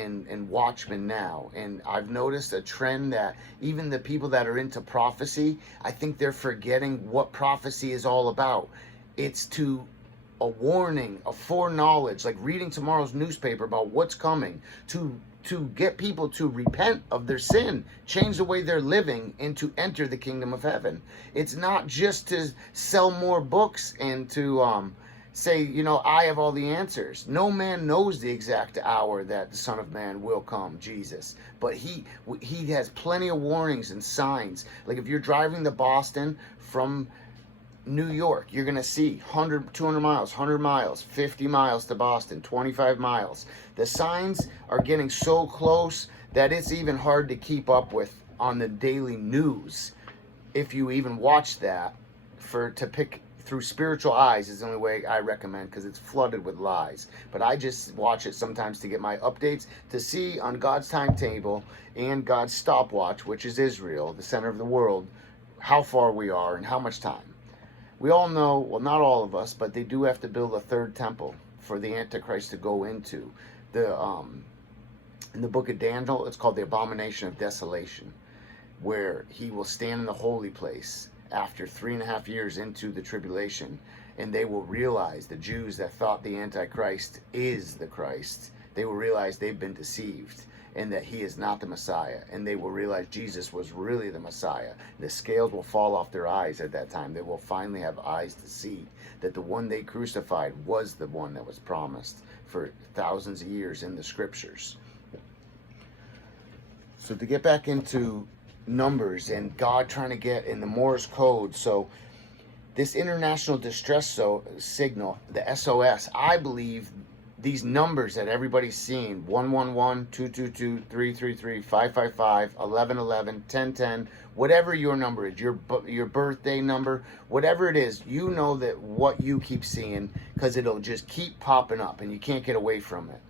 and Watchmen now, and I've noticed a trend that even the people that are into prophecy, I think they're forgetting what prophecy is all about. It's to a warning, a foreknowledge, like reading tomorrow's newspaper about what's coming, to get people to repent of their sin, change the way they're living, and to enter the kingdom of heaven. It's not just to sell more books and to say, I have all the answers. No man knows the exact hour that the Son of Man will come, Jesus. But he has plenty of warnings and signs. Like if you're driving to Boston from New York, you're going to see 100, 200 miles, 100 miles, 50 miles to Boston, 25 miles. The signs are getting so close that it's even hard to keep up with on the daily news. If you even watch that, to pick through spiritual eyes is the only way I recommend, because it's flooded with lies. But I just watch it sometimes to get my updates, to see on God's timetable and God's stopwatch, which is Israel, the center of the world, how far we are and how much time. We all know, well, not all of us, but they do have to build a third temple for the Antichrist to go into. In the book of Daniel, it's called the Abomination of Desolation, where he will stand in the holy place after 3.5 years into the tribulation, and they will realize, the Jews that thought the Antichrist is the Christ, they will realize they've been deceived, and that he is not the Messiah, and they will realize Jesus was really the Messiah. The scales will fall off their eyes at that time. They will finally have eyes to see that the one they crucified was the one that was promised for thousands of years in the scriptures. So to get back into numbers and God trying to get in the Morse code, so this international distress signal, the SOS, I believe these numbers that everybody's seeing, 111, 222, 333, 555, 1111, 1010, whatever your number is, your birthday number, whatever it is, you know that what you keep seeing, because it'll just keep popping up and you can't get away from it.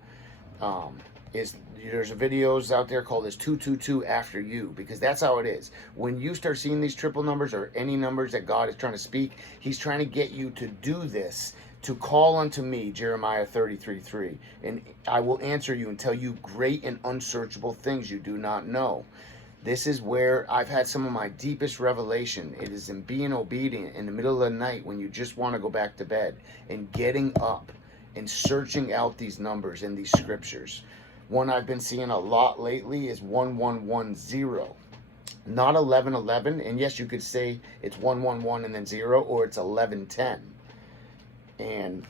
There's videos out there called this 222 after you, because that's how it is. When you start seeing these triple numbers or any numbers that God is trying to speak, he's trying to get you to do this, to call unto me, Jeremiah 33:3, and I will answer you and tell you great and unsearchable things you do not know. This is where I've had some of my deepest revelation. It is in being obedient in the middle of the night when you just want to go back to bed, and getting up and searching out these numbers in these scriptures. One I've been seeing a lot lately is 1110, not 1111. And yes, you could say it's 111 and then 0, or it's 1110. And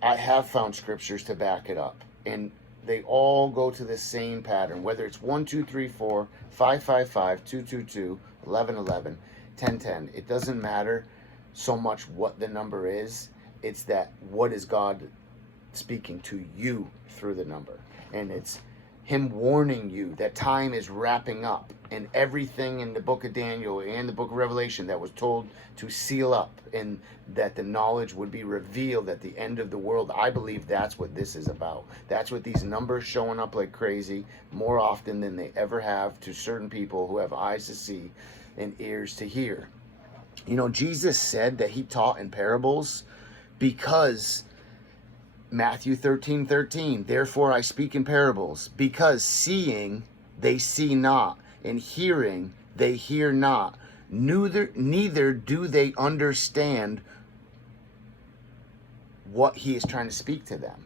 I have found scriptures to back it up, and they all go to the same pattern, whether it's 1, 2, 3, 4, 5, 5, 5, 2, 2, 2, 11, 11, 10, 10. It doesn't matter so much what the number is. It's that, what is God speaking to you through the number? And it's him warning you that time is wrapping up, and everything in the book of Daniel and the book of Revelation that was told to seal up, and that the knowledge would be revealed at the end of the world. I believe that's what this is about. That's what these numbers showing up like crazy more often than they ever have to certain people who have eyes to see and ears to hear. Jesus said that he taught in parables because Matthew 13:13, therefore I speak in parables, because seeing they see not, and hearing they hear not, neither do they understand what he is trying to speak to them.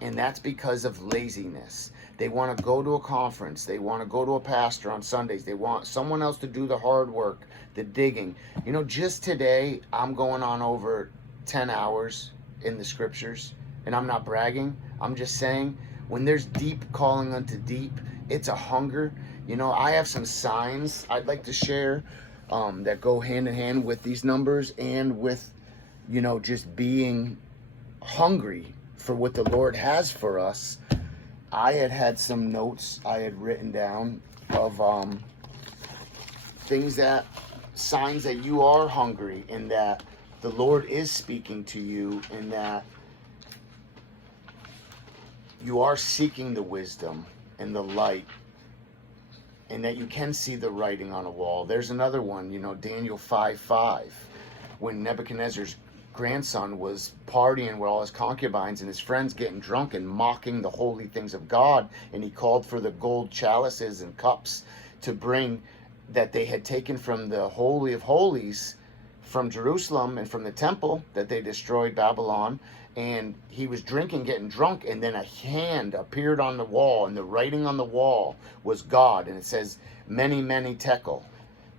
And that's because of laziness. They want to go to a conference. They want to go to a pastor on Sundays. They want someone else to do the hard work, the digging. Just today, I'm going on over 10 hours in the scriptures. And I'm not bragging. I'm just saying, when there's deep calling unto deep, it's a hunger. I have some signs I'd like to share that go hand in hand with these numbers, and with, just being hungry for what the Lord has for us. I had some notes I had written down of signs that you are hungry, and that the Lord is speaking to you, and that you are seeking the wisdom and the light, and that you can see the writing on a wall. There's another one, Daniel 5:5, when Nebuchadnezzar's grandson was partying with all his concubines and his friends, getting drunk and mocking the holy things of God. And he called for the gold chalices and cups to bring, that they had taken from the Holy of Holies from Jerusalem and from the temple that they destroyed, Babylon. And he was drinking, getting drunk, and then a hand appeared on the wall, and the writing on the wall was God. And it says, many, many tekel,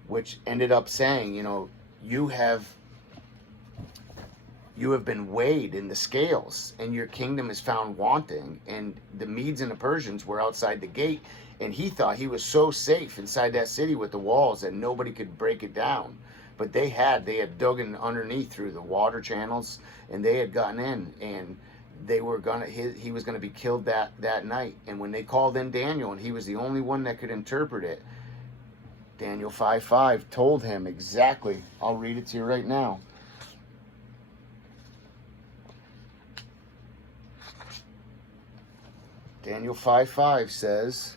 which ended up saying, you know, you have been weighed in the scales, and your kingdom is found wanting. And the Medes and the Persians were outside the gate, and he thought he was so safe inside that city with the walls that nobody could break it down. But they had dug in underneath through the water channels, and they had gotten in, and they were he was gonna be killed that night. And when they called in Daniel, and he was the only one that could interpret it, Daniel 5:5 told him exactly. I'll read it to you right now. Daniel 5:5 says,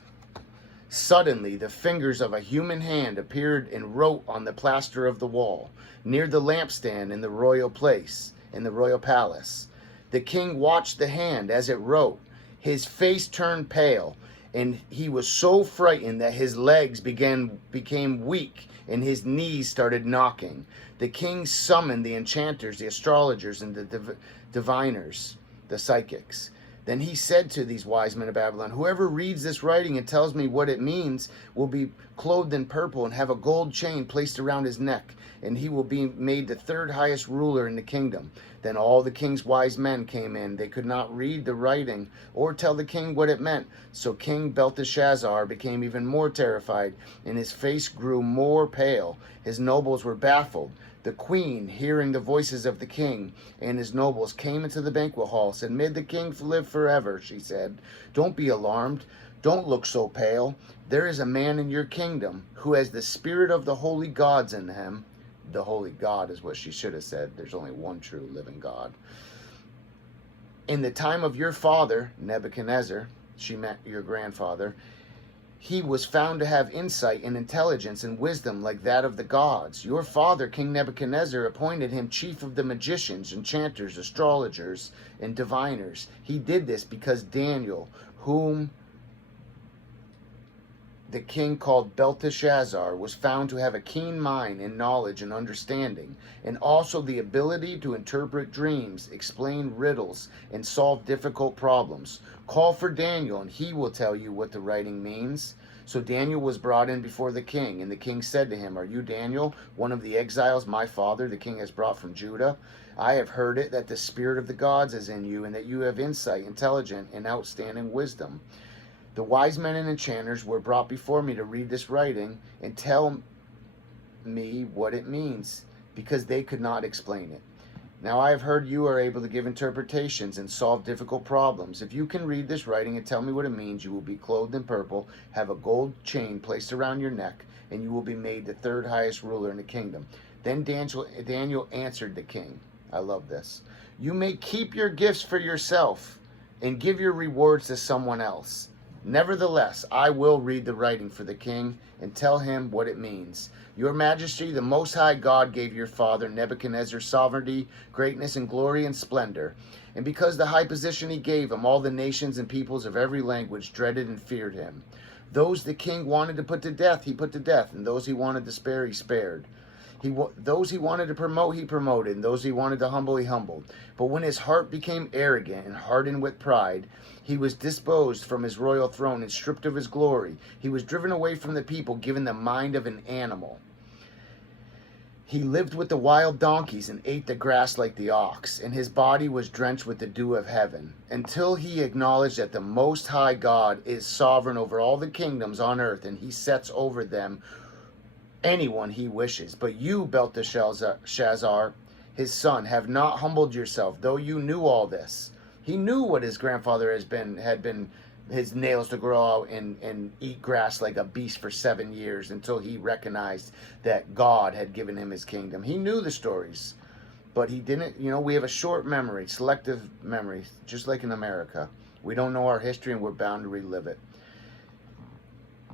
suddenly the fingers of a human hand appeared and wrote on the plaster of the wall, near the lampstand in the royal place, in the royal palace. The king watched the hand as it wrote. His face turned pale, and he was so frightened that his legs became weak, and his knees started knocking. The king summoned the enchanters, the astrologers, and the diviners, the psychics. Then he said to these wise men of Babylon, whoever reads this writing and tells me what it means will be clothed in purple and have a gold chain placed around his neck, and he will be made the third highest ruler in the kingdom. Then all the king's wise men came in. They could not read the writing or tell the king what it meant. So King Belteshazzar became even more terrified, and his face grew more pale. His nobles were baffled. The queen, hearing the voices of the king and his nobles, came into the banquet hall. Said, may the king live forever, she said. Don't be alarmed. Don't look so pale. There is a man in your kingdom who has the spirit of the holy gods in him. The holy God is what she should have said. There's only one true living God. In the time of your father, Nebuchadnezzar, she meant your grandfather, he was found to have insight and intelligence and wisdom like that of the gods. Your father, King Nebuchadnezzar, appointed him chief of the magicians, enchanters, astrologers, and diviners. He did this because Daniel, whom the king called Belteshazzar, was found to have a keen mind and knowledge and understanding, and also the ability to interpret dreams, explain riddles, and solve difficult problems. Call for Daniel, and he will tell you what the writing means. So Daniel was brought in before the king, and the king said to him, are you Daniel, one of the exiles my father, the king, has brought from Judah? I have heard it that the spirit of the gods is in you, and that you have insight, intelligence, and outstanding wisdom. The wise men and enchanters were brought before me to read this writing and tell me what it means, because they could not explain it. Now I have heard you are able to give interpretations and solve difficult problems. If you can read this writing and tell me what it means, you will be clothed in purple, have a gold chain placed around your neck, and you will be made the third highest ruler in the kingdom. Then Daniel answered the king. I love this. You may keep your gifts for yourself and give your rewards to someone else. Nevertheless, I will read the writing for the king and tell him what it means. Your Majesty, the Most High God gave your father Nebuchadnezzar sovereignty, greatness, and glory and splendor. And because the high position he gave him, all the nations and peoples of every language dreaded and feared him. Those the king wanted to put to death, he put to death, and those he wanted to spare, he spared. Those he wanted to promote, he promoted, and those he wanted to humble, he humbled. But when his heart became arrogant and hardened with pride, he was disposed from his royal throne and stripped of his glory. He was driven away from the people, given the mind of an animal. He lived with the wild donkeys and ate the grass like the ox, and his body was drenched with the dew of heaven, until he acknowledged that the Most High God is sovereign over all the kingdoms on earth, and he sets over them anyone he wishes. But you, Belteshazzar, his son, have not humbled yourself, though you knew all this. He knew what his grandfather had been his nails to grow out and eat grass like a beast for 7 years, until he recognized that God had given him his kingdom. He knew the stories, but he didn't. We have a short memory, selective memory, just like in America. We don't know our history, and we're bound to relive it.